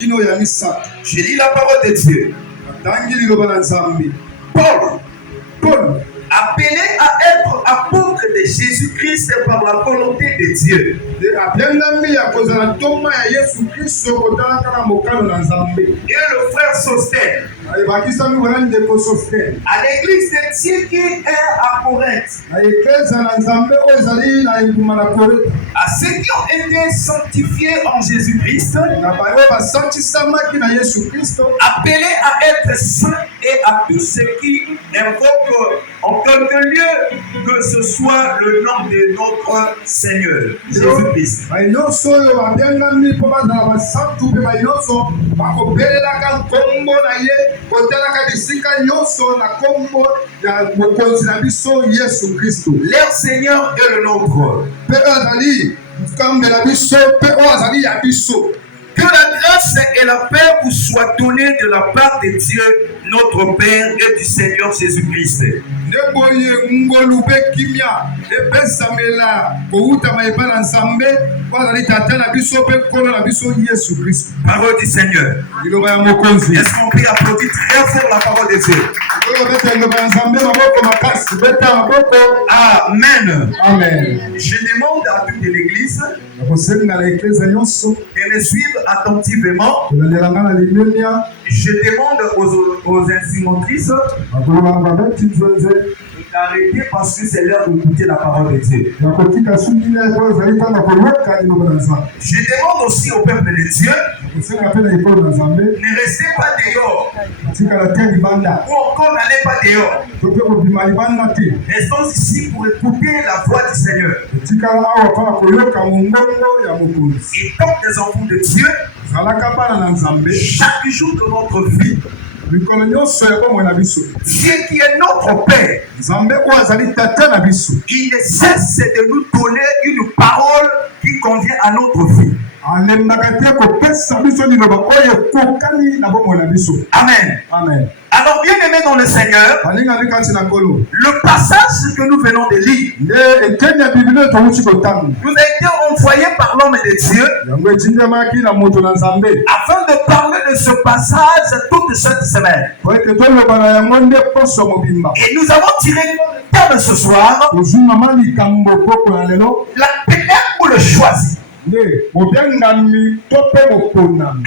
Je lis la parole de Dieu. Paul, appelé à être apôtre de Jésus-Christ par la volonté de Dieu. Et le frère Sostène, à l'église de Dieu qui est à Corinthe, à ceux qui ont été sanctifiés en Jésus-Christ, appelés à être saints, et à tous ceux qui invoquent en quelque lieu que ce soit le nom de notre Seigneur Jésus-Christ. Leur Seigneur est le nôtre. Que la grâce et la paix vous soient données de la part de Dieu, notre Père, et du Seigneur Jésus-Christ. Parole du Seigneur. Est-ce qu'on peut applaudir très fort la parole de Dieu? Amen. Amen. Je demande à toute l'Église de me suivre attentivement. Je demande aux instrumentrices d'arrêter parce que c'est l'heure d'écouter la parole de Dieu. Je demande aussi au peuple de Dieu, ne restez pas dehors. Ou encore n'allez pas dehors. Restons ici pour écouter la voix du Seigneur. Et comme des enfants de Dieu, chaque jour de notre vie, Dieu qui est notre Père, il ne cesse de nous donner une parole qui convient à notre vie. Amen. Amen. Alors, bien aimé dans le Seigneur, le passage que nous venons de lire nous a été envoyé par l'homme de Dieu afin de parler de ce passage toute cette semaine. Et nous avons tiré le thème ce soir, l'appelé ou le choisi.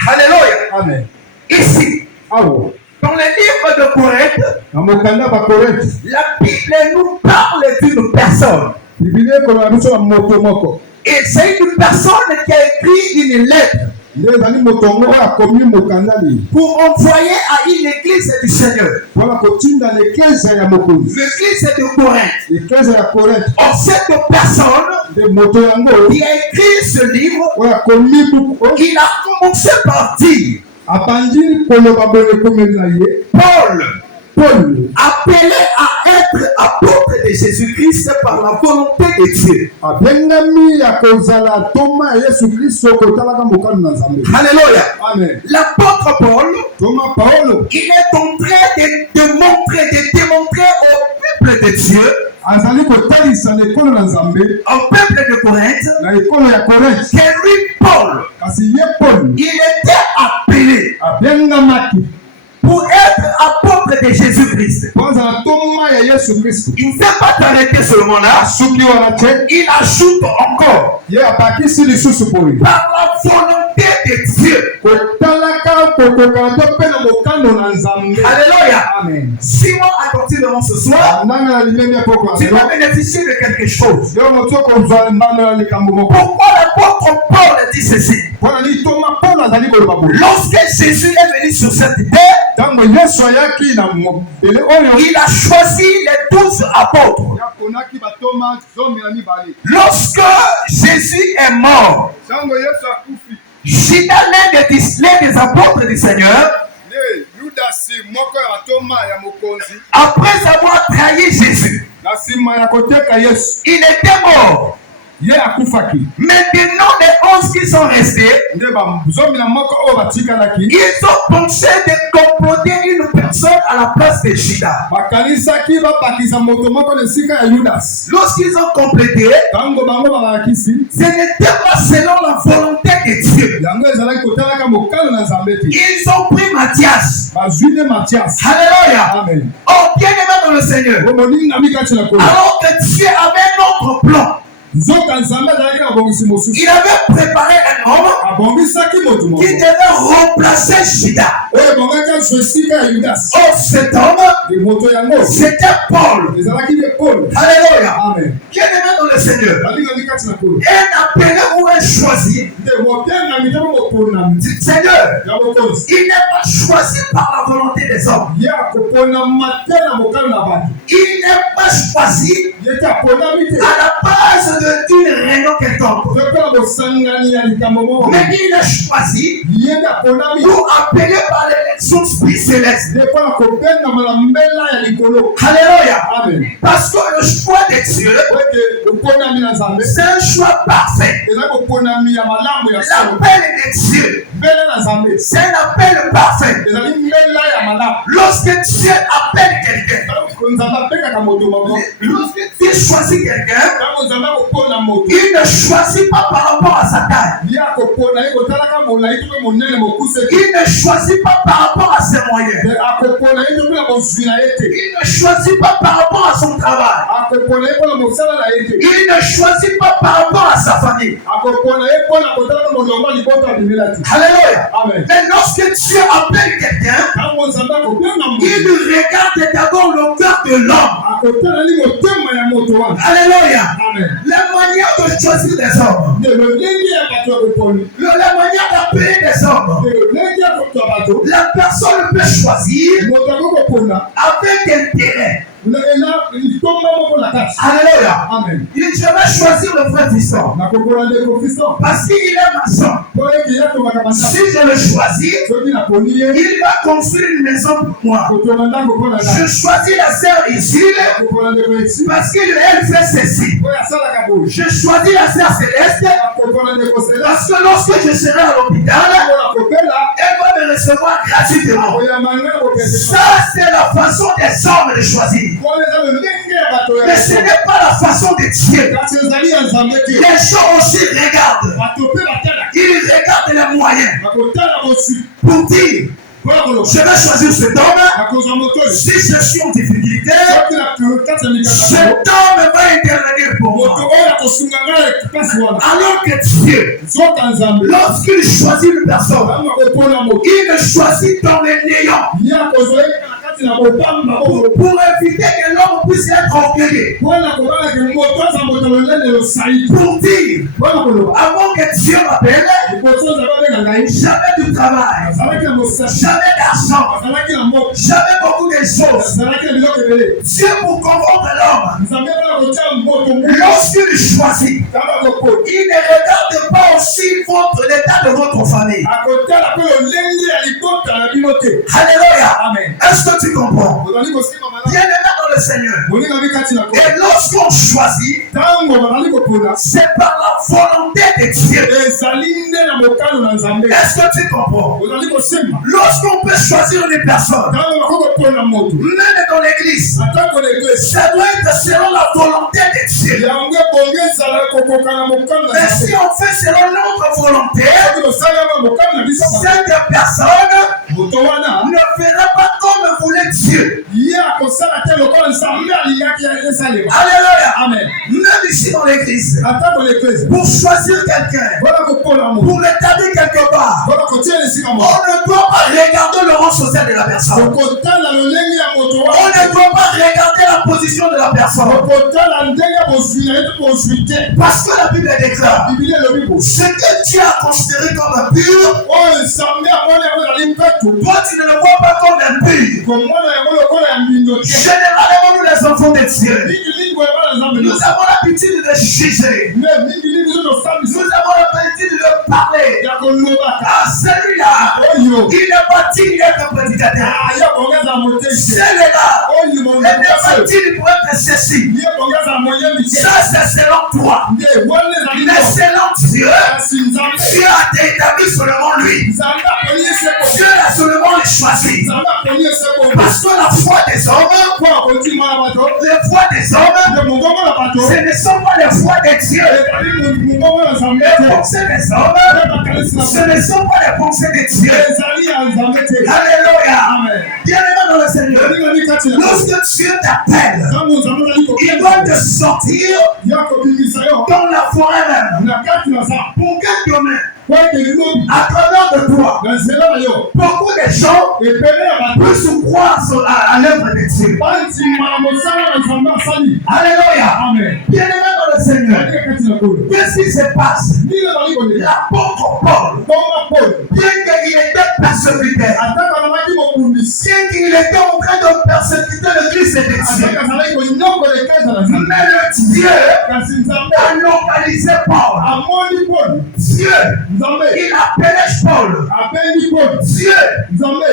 Alléluia. Amen. Ici, dans les livres de Corinthe, la Bible nous parle d'une personne. Et c'est une personne qui a écrit une lettre pour envoyer à une église du Seigneur. L'église de Corinthe. Or, cette personne qui a écrit ce livre, il a commencé par dire Paul, appelé à être apôtre de Jésus-Christ par la volonté de Dieu. Alléluia. Amen. L'apôtre Paul, il est en train de démontrer au peuple de Dieu, au peuple de Corinthe, que lui, Paul, il était appelé pour être apôtre de Jésus-Christ. Il ne s'est pas arrêté seulement là. Il ajoute encore par la volonté de Dieu. Alléluia. Amen. Si moi attentivement ce soir, tu vas bénéficier de quelque chose. Pourquoi l'apôtre Paul dit ceci? Lorsque Jésus est venu sur cette terre, il a choisi les 12 apôtres. Lorsque Jésus est mort, Judas, l'un des apôtres du Seigneur, après avoir trahi Jésus, il était mort. Maintenant, les 11 qui sont restés, ils ont pensé de comploter une personne à la place de Judas. Lorsqu'ils ont complété, ce n'était pas selon la volonté de Dieu. Ils ont pris Matthias. Alléluia. Amen. Oh, bien-aimé dans le Seigneur. Alors que Dieu avait un autre plan. Il avait préparé un homme qui devait remplacer Judas. Oh, cet homme, c'était Paul. Alléluia. Amen. Bien-aimé dans le Seigneur. Un appelé ou un choisi. Seigneur, il n'est pas choisi par la volonté des hommes. Il n'est pas choisi à la base d'une réunion quelconque. Mais il est choisi pour appeler par l'élection céleste. Alléluia. Amen. Parce que le choix de Dieu, c'est un choix parfait. L'appel de Dieu, c'est un appel parfait. Lorsque Dieu appelle quelqu'un, lorsque Dieu choisit quelqu'un, il ne choisit pas par rapport à sa taille. Il ne choisit pas par rapport à ses moyens. Il ne choisit pas par rapport à son travail. Il ne choisit pas par rapport à sa famille. Alléluia. Amen. Mais lorsque Dieu appelle quelqu'un, il regarde d'abord le cœur de l'homme. Alléluia. Amen. La manière de choisir des hommes, la manière d'appeler des hommes, la personne peut choisir avec intérêt. Alléluia. Amen. Je vais choisir le vrai fiston parce qu'il est maçon. Si je le choisis, il va construire une maison pour moi. Je choisis la sœur ici parce qu'elle fait ceci. Je choisis la sœur Céleste parce que lorsque je serai à l'hôpital, elle va me recevoir gratuitement. Ça, c'est la façon des hommes de choisir. Mais ce n'est pas la façon de Dieu. Les gens aussi regardent. Ils regardent les moyens pour dire: je vais choisir cet homme. Si je suis en difficulté, cet homme va intervenir pour moi. Alors que Dieu, lorsqu'il choisit une personne, il le choisit dans les néants pour éviter que l'homme puisse être orgueilleux. Pour dire, avant que Dieu m'appelle, j'avais du travail, j'avais d'argent, j'avais beaucoup de choses. Dieu pour convaincre l'homme, lorsqu'il choisit, il ne regarde pas aussi l'état de votre famille. Alléluia. Amen. Est-ce que tu comprends? Bien-aimé dans le Seigneur. Et lorsqu'on choisit, c'est par la volonté de Dieu. Est-ce que tu comprends? Lorsqu'on peut choisir une personne, même dans l'église, ça doit être selon la volonté de Dieu. Mais si on fait selon notre volonté, cette personne ne fera pas comme voulait Dieu. Alléluia. Amen. Même ici dans l'église, pour choisir quelqu'un, pour l'établir quelque part, on ne doit pas regarder le rang social de la personne. On ne doit pas regarder la position de la personne. Parce que la Bible déclare ce que Dieu a considéré comme impur, toi tu ne le vois pas comme impur. Généralement, nous les enfants de Dieu, nous avons l'habitude de juger. Nous avons l'habitude de parler. Ah, celui-là, il n'est pas digne d'être prédicateur. Celui-là, il n'est pas digne pour être ceci. Ça, c'est selon toi. Mais selon Dieu, Dieu a établi seulement lui. Dieu a seulement les choisit. Parce que la foi des hommes, les voix des hommes, ce ne sont pas les voix de Dieu. Les pensées des hommes, ce ne sont pas les pensées de Dieu. Alléluia. Bien-aimé dans le Seigneur, lorsque Dieu t'appelle, il doit te sortir dans la forêt même. Pour quel domaine? À travers de toi, beaucoup de gens peuvent croire à l'œuvre de Dieu. Alléluia. Bien-aimé dans le Seigneur, qu'est-ce qui se passe? L'apôtre Paul, bien qu'il était persécuté, bien qu'il était en train de persécuter l'église de Dieu, mais le Dieu a localisé Paul. Dieu, il appelait Paul. Dieu,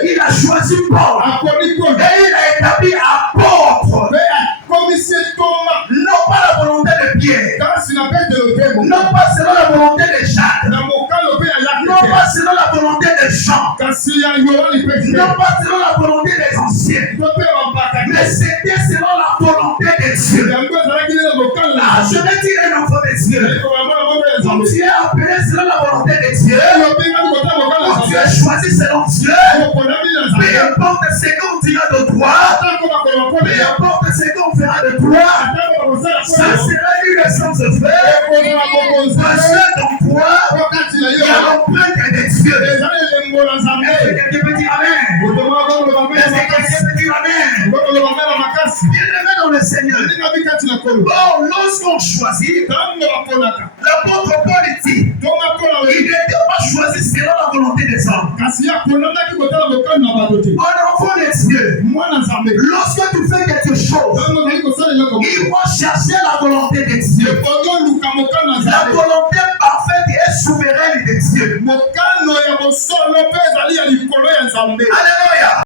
il a choisi Paul. Et il a établi apôtre. Non pas la volonté de Pierre. Non pas selon la volonté de Jacques. Non pas selon la volonté de Jean. Non pas selon la volonté des anciens. Mais c'était selon la volonté de Dieu. Je vais dire un enfant de Dieu. Quand tu es appelé selon la volonté de Dieu, quand tu es choisi selon Dieu, peu importe ce qu'on dira de toi, peu importe ce qu'on fera de toi, ça sera une essence de frère. Parce que dans toi, il y a l'empreinte de Dieu. Est-ce que quelqu'un peut dire Amen? Est-ce que quelqu'un peut dire Amen? Bien-aimé dans le Seigneur. Bon, lorsqu'on choisit, l'apôtre Paul dit, il n'était pas choisi selon la volonté des hommes. Un enfant de Dieu, lorsque tu fais quelque chose, il faut chercher la volonté de Dieu. La volonté parfaite et souveraine de Dieu. Alléluia.